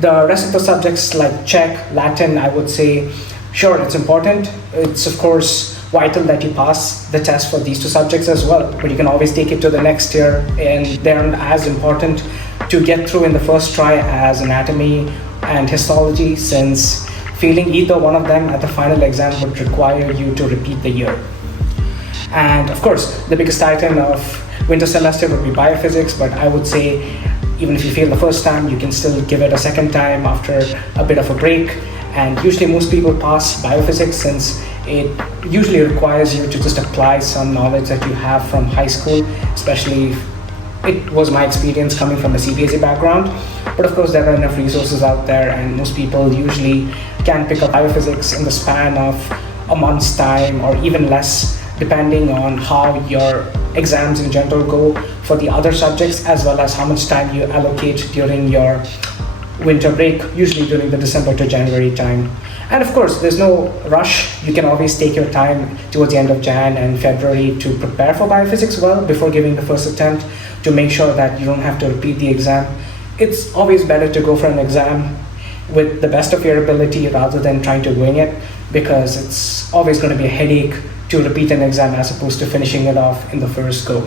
The rest of the subjects like Czech, Latin, I would say, sure, it's important. It's of course vital that you pass the test for these two subjects as well, but you can always take it to the next year, and they're as important to get through in the first try as anatomy and histology, since failing either one of them at the final exam would require you to repeat the year. And of course, the biggest titan of winter semester would be biophysics, but I would say even if you fail the first time, you can still give it a second time after a bit of a break. And usually most people pass biophysics since it usually requires you to just apply some knowledge that you have from high school, especially if it was my experience coming from a CBSE background. But of course, there are enough resources out there, and most people usually can pick up biophysics in the span of a month's time or even less, depending on how your exams in general go for the other subjects, as well as how much time you allocate during your winter break, usually during the December to January time. And of course, there's no rush. You can always take your time towards the end of Jan and February to prepare for biophysics well before giving the first attempt, to make sure that you don't have to repeat the exam. It's always better to go for an exam with the best of your ability rather than trying to wing it, because it's always going to be a headache to repeat an exam as opposed to finishing it off in the first go.